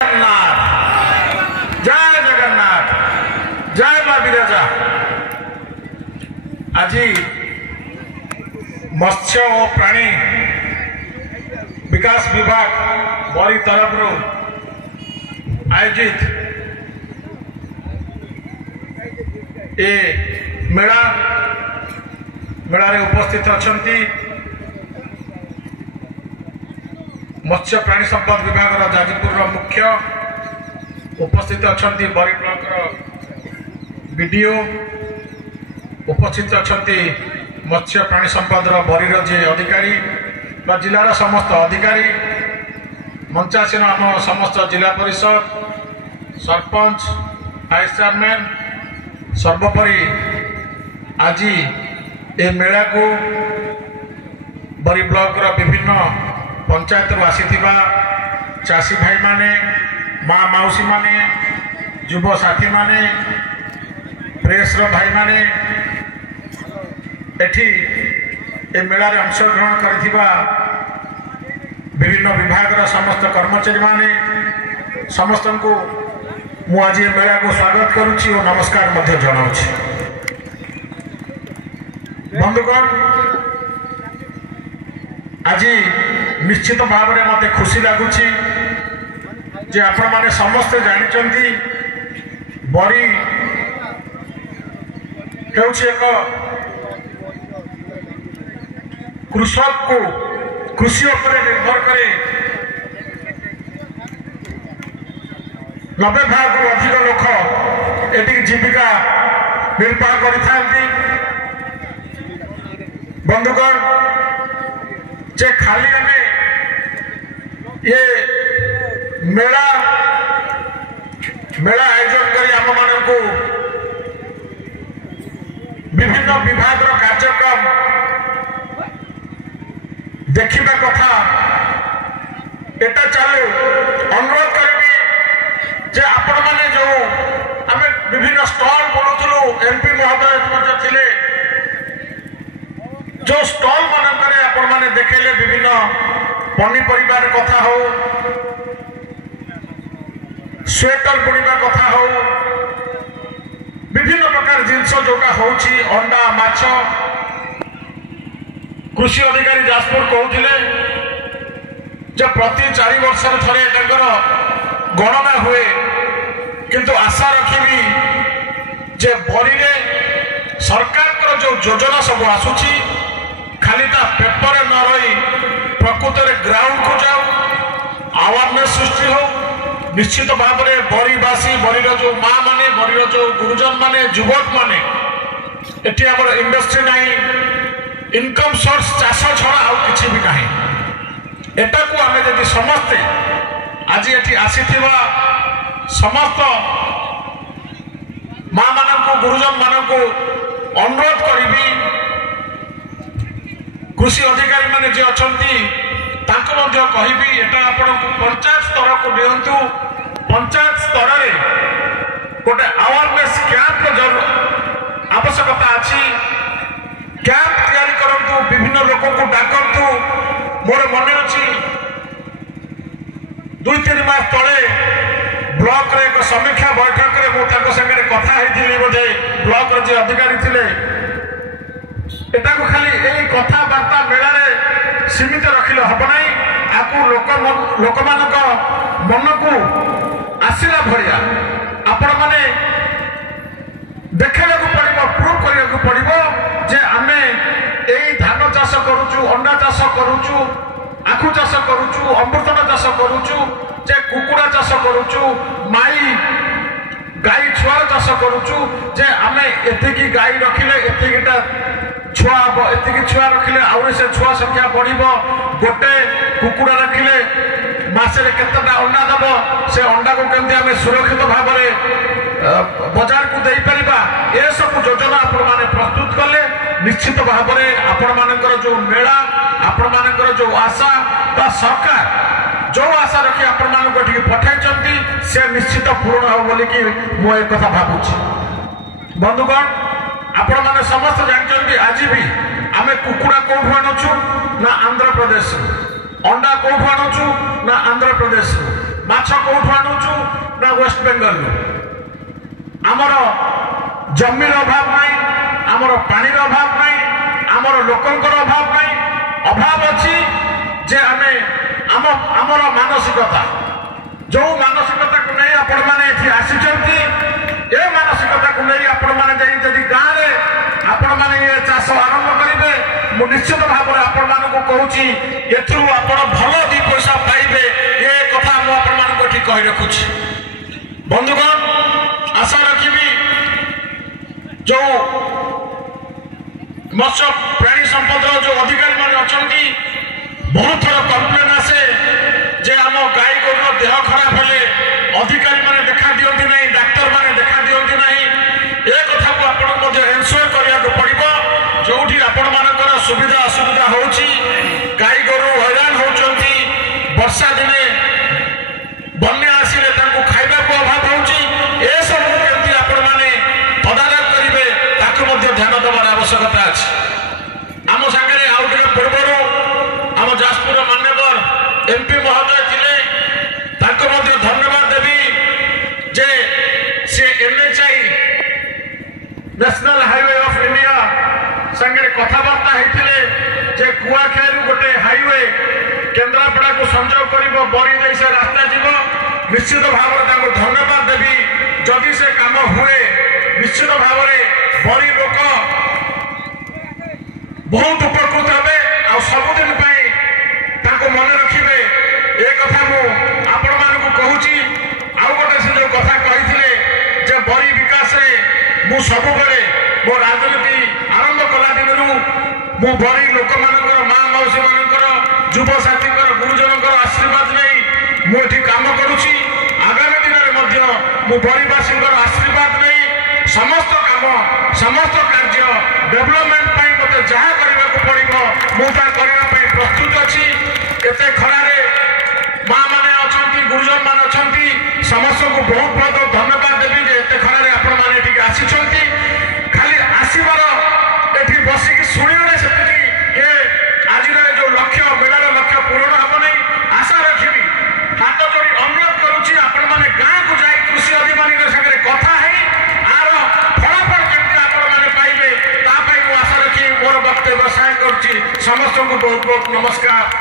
जय जगन्नाथ जय मां विरजा। आज मत्स्य और प्राणी विकास विभाग बरी तरफ आयोजित ए मेला रे उपस्थित अच्छा मत्स्य प्राणी संपद विभाग जाजपुर मुख्य उपस्थित अच्छा बरी ब्लॉक बीडीओ उपस्थित अच्छा मत्स्य प्राणी संपद बरी जे अधिकारी जिलार समस्त अधिकारी मंचासीन आम समस्त जिला परिषद सरपंच वाइस चेयरमैन सर्वोपरि आज ए मेला को बरी ब्लॉक विभिन्न पंचायत आसीथिबा चाषी भाई माने माँ मौसी माने युव साथी माने प्रेस भाई माने एठी ए मेला रे अंशग्रहण करथिबा विभिन्न विभाग समस्त कर्मचारी माने समस्त को मु आज ए मेला को स्वागत करुछि और नमस्कार मध्य जनाउछि। बंधुगण आज निश्चित भाव में मत खुशी लगुच जे आपण माने समस्ते जानते बरी एक कृषक को कृषि उपर निर्भर करे 90% अधिक लोक एटी जीविका निर्वाह कर बंधुगण जे खाली हमें ये मेला आयोजन करी आम मान को विभिन्न विभाग कार्यक्रम देखा कथा एटा चालू अनुरोध करी जे आपण माने जो आम विभिन्न स्टॉल बुलूलु एमपी महोदय थे जो स्टॉल मानक आपण माने देखेले विभिन्न पनीपरिवार कथा हो स्वेटर बुणवा कथा हो विभिन्न प्रकार जिनस जोटा होची अंडा माछ कृषि अधिकारी जाजपुर कहते जब प्रति 4 वर्ष थे गणना हुए किंतु आशा रखी जे बरी सरकार जो योजना सब आसुची खाली ता पेपर न रही प्रकृत ग्राउंड को जाओ अवेयरनेस सृष्टि हो निश्चित भाव में बरीवासी बरीर जो माँ माने बरीर जो गुरुजन माने युवक माने एटी आम इंडस्ट्री नहीं इनकम सोर्स चाष छड़ा आउ किछि भी नहीं एटा को आमे जदि समस्ते आज एटी आसीथिबा समस्त माँ मानक गुरुजन मानक अनुरोध करी कृषि अधिकारी माने जे अछंती तांको मध्य कहिबी एटा आपण पंचायत स्तर को दियंतु पंचायत स्तर रे गोटे अवेयरनेस कैंप जरूर आवश्यकता अछि कैंप तैयारी करंतु विभिन्न लोक को डाकंतु मोर मन अछि 2-3 मास तळे ब्लॉक रे एक समीक्षा बैठक रे मो ताको संगे कथा हेतिली बोधे ब्लॉक रे जे अधिकारी थिले एटा को खाली एई कथा वार्ता मेला रे सीमित रखिले हब नहीं आकु लोक मानक मन को आसिला भरिया आपण माने देखैला को पड़िबो प्रूव करिया को पड़िबो जे आमे एई धान चाष करूचु अंडा चाष करूचु आखु चाष करूचु अमृतन चाष करूचु जे कुकुड़ा चाष करूचु माई गाई छुआ चाष करूचु जे आमे एतिकी गाई रखिले एतिकीटा छुआ हम एतिकी छुआ रखिले आउरे से छुआ संख्या बढ़िबो गोटे कुकुड़ा रखिले मासे केतेटा अंडा दबो से अंडा को केमते हमें सुरक्षित भाव में बाजार को देई परिबा ए सब योजना आपण माने प्रस्तुत कले निश्चित भाव में आपण मानकर जो मेला आपण मानकर जो आशा बा सरकार जो आशा रखी आपण मान को ठीक पठाइचंती से निश्चित पूर्ण हो बोली कि मो एक कथा भाबुची। बंधुगण आपण माने समस्त जानचंती आज भी आमे कुकुड़ा कोठु आणुछु ना आंध्र प्रदेश अंडा कोठु आणुछु ना आंध्र प्रदेश ମାଛ କୋଉଠୁ ଆଣୁଛୁ ନା ୱେଷ୍ଟ ବେଙ୍ଗଲରୁ। ଆମର ଜମିର ଅଭାବ ନାହିଁ, ଆମର ପାଣିର ଅଭାବ ନାହିଁ, ଆମର ଲୋକଙ୍କର ଅଭାବ ନାହିଁ। ଅଭାବ ଅଛି ଯେ ଆମେ ଆମର ମାନସିକତା, ଯୋଉ ମାନସିକତାକୁ ନେଇ ଆପଣମାନେ ଏଠି ଆସିଛନ୍ତି, ଏ ମାନସିକତାକୁ ନେଇ ଆପଣମାନେ ଯାଇ ଯଦି ଗାଁରେ ଆପଣମାନେ ଏ ଚାଷ ଆରମ୍ଭ କରିବେ, ମୁଁ ନିଶ୍ଚିତ ଭାବରେ ଆପଣମାନଙ୍କୁ କହୁଛି ଏଥିରୁ ଆପଣ ଭଲ ଦି ପଇସା ପାଇବେ। ଏ କଥା ମୁଁ ଆପଣମାନଙ୍କୁ ଏଠି କହି ରଖୁଛି। ବନ୍ଧୁଗଣ, ଆଶା ରଖିବି ଯୋଉ ମତ୍ସ୍ୟ ପ୍ରାଣୀ ସମ୍ପଦର ଯୋଉ ଅଧିକାରୀମାନେ ଅଛନ୍ତି, ବହୁତ ଥର କମ୍ପ୍ଲେନ୍ ଆସେ ଯେ ଆମ ଗାଈ ଗୋରୁର ଦେହ ଖରାପ ହେଲେ ଅଧିକାରୀମାନେ ଦେଖା ଦିଅନ୍ତି ନାହିଁ, ଡାକ୍ତରମାନେ ଦେଖା ଦିଅନ୍ତି ନାହିଁ। ଏ କଥାକୁ ଆପଣଙ୍କୁ ମଧ୍ୟ ଏନ୍ସୋର କରିବାକୁ ପଡ଼ିବ। ଯୋଉଠି ଆପଣମାନଙ୍କର ସୁବିଧା ଅସୁବିଧା ହେଉଛି, ଗାଈ ଗୋରୁ ହଇରାଣ ହେଉଛନ୍ତି, ବର୍ଷା ଦିନେ ବନ୍ୟା ଆସିଲେ ତାଙ୍କୁ ଖାଇବାକୁ ଅଭାବ ହେଉଛି, ଏସବୁ କେମିତି ଆପଣମାନେ ତଦାରଖ କରିବେ ତାକୁ ମଧ୍ୟ ଧ୍ୟାନ ଦେବାର ଆବଶ୍ୟକତା ଅଛି। ଆମ ସାଙ୍ଗରେ ଆଉ ଟିକେ ପୂର୍ବରୁ ଆମ ଯାଜପୁର ମାନ୍ୟବର MP ମହୋଦୟ ଥିଲେ, ତାଙ୍କୁ ମଧ୍ୟ ଧନ୍ୟବାଦ ଦେବି ଯେ ସେ NHI national highway of India ସାଙ୍ଗରେ କଥାବାର୍ତ୍ତା ହେଇଥିଲେ ଯେ କୁଆଖିଆରୁ ଗୋଟେ ହାଇୱେ କେନ୍ଦ୍ରାପଡ଼ାକୁ ସଂଯୋଗ କରିବ, ବରି ଦେଇ ସେ ରାସ୍ତା ଯିବ। ନିଶ୍ଚିତ ଭାବରେ ତାଙ୍କୁ ଧନ୍ୟବାଦ ଦେବି। ଯଦି ସେ କାମ ହୁଏ, ନିଶ୍ଚିତ ଭାବରେ ବରି ଲୋକ ବହୁତ ଉପକୃତ ହେବେ ଆଉ ସବୁଦିନ ପାଇଁ ତାଙ୍କୁ ମନେ ରଖିବେ। ଏ କଥା ମୁଁ ଆପଣମାନଙ୍କୁ କହୁଛି। ଆଉ ଗୋଟେ ସେ ଯୋଉ କଥା କହିଥିଲେ ଯେ ବରି ବିକାଶରେ ମୁଁ ସବୁବେଳେ ମୋ ରାଜନୀତି ଆରମ୍ଭ କଲା ଦିନରୁ ମୁଁ ବରି ଲୋକମାନଙ୍କର, ମା ମାଉସୀ ମାନଙ୍କର, ଯୁବସାଥୀଙ୍କର, ଗୁରୁଜନଙ୍କର ଆଶୀର୍ବାଦ ନେଇ ମୁଁ ଏଠି କାମ କରୁଛି। ଆଗାମୀ ଦିନରେ ମଧ୍ୟ ମୁଁ ବରିବାସୀଙ୍କର ଆଶୀର୍ବାଦ ନେଇ ସମସ୍ତ କାମ, ସମସ୍ତ କାର୍ଯ୍ୟ ଡେଭଲପମେଣ୍ଟ ପାଇଁ ମୋତେ ଯାହା କରିବାକୁ ପଡ଼ିବ ମୁଁ ତାହା କରିବା ପାଇଁ ପ୍ରସ୍ତୁତ ଅଛି। ଏତେ ଖରାରେ ମା ମାନେ ଅଛନ୍ତି, ଗୁରୁଜନ ମାନେ ଅଛନ୍ତି, ସମସ୍ତଙ୍କୁ ବହୁତ ବହୁତ ଧନ୍ୟବାଦ ଦେବି ଯେ ଏତେ ଖରାରେ ଆପଣମାନେ ଏଠିକି ଆସିଛନ୍ତି। ଖାଲି ଆସିବାର, ଏଠି ବସିକି ଶୁଣିବାରେ ସେତିକି ଏ ଆଜିର ଯୋଉ ଲକ୍ଷ୍ୟ, ମେଳାର ଲକ୍ଷ୍ୟ ପୂରଣ ହେବ ନାହିଁ। ଆଶା ରଖିବି, ହାତ ଯୋଡ଼ି ଅନୁରୋଧ କରୁଛି, ଆପଣମାନେ ଗାଁକୁ ଯାଇ କୃଷି ଅଧିକାରୀଙ୍କ ସାଙ୍ଗରେ କଥା ହେଇ ଆର ଫଳାଫଳ କେମିତି ଆପଣମାନେ ପାଇବେ ତା ପାଇଁ ମୁଁ ଆଶା ରଖି ମୋର ବକ୍ତବ୍ୟ ସାଙ୍ଗ କରୁଛି। ସମସ୍ତଙ୍କୁ ବହୁତ ବହୁତ ନମସ୍କାର।